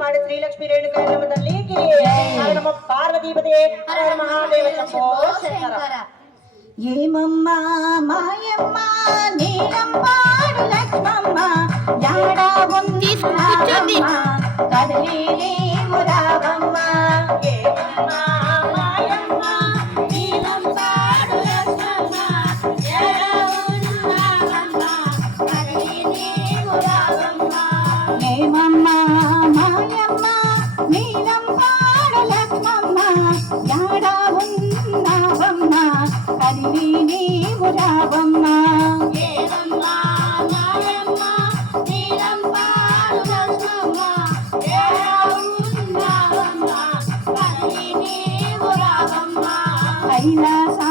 పాడి శ్రీలక్ష్మి రేణుక తల్లికి. పార్వతీపదే హర మహాదేవ శంభో శంకర. ఏమమ్మా మాయమ్మ నీలంబాడు లక్ష్మమ్మ జాడ ఉంది కదలే రావమ్మ ఏమమ్మా దారిని నీవు రావమ్మా. కైలాసా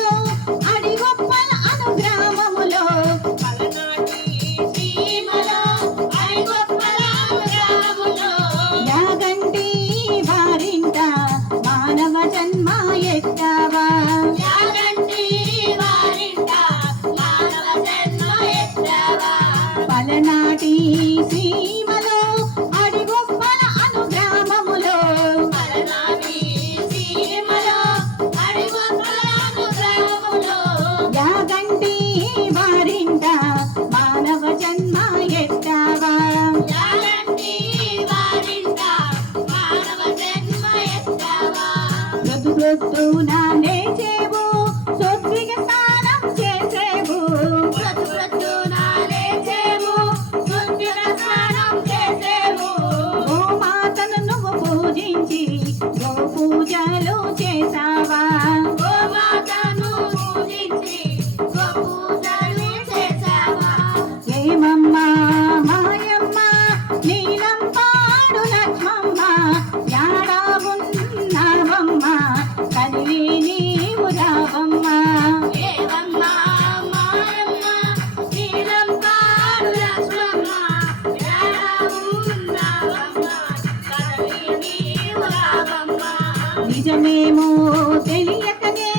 三二八。నిజమేమో తెలియకనే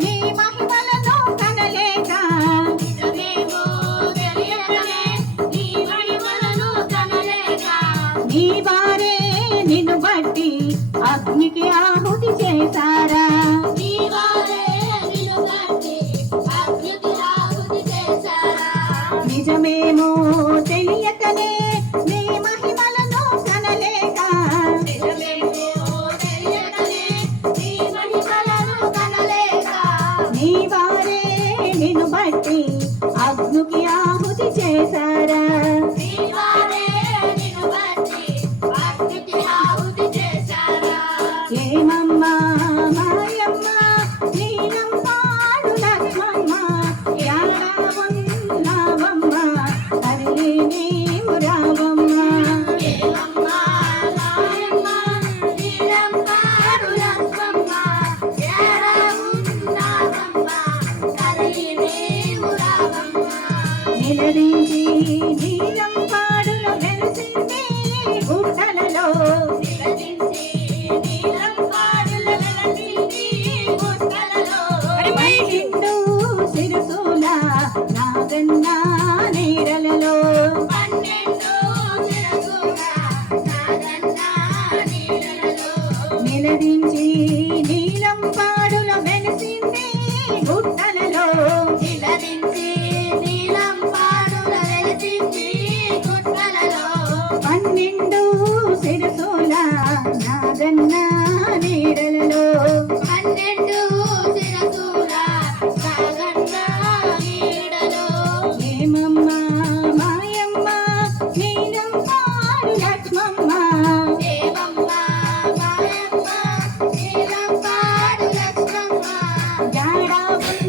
నీ మహిమలను కనలేక. నీ వారే నిన్ను బట్టి అగ్నికి ఆహుతి చేశారా. నిజమేమో తెలియకనే నీ não vai ter.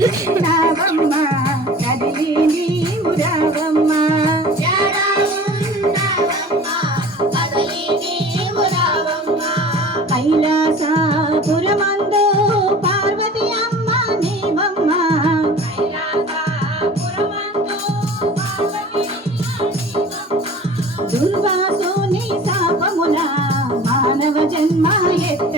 ఉన్నావమ్మ కదిలి నీవు రావమ్మ. కైలాసపురమందు పార్వతి అమ్మ నీవమ్మ దుర్వాసుని శాపమున మానవ జన్మ ఎత్త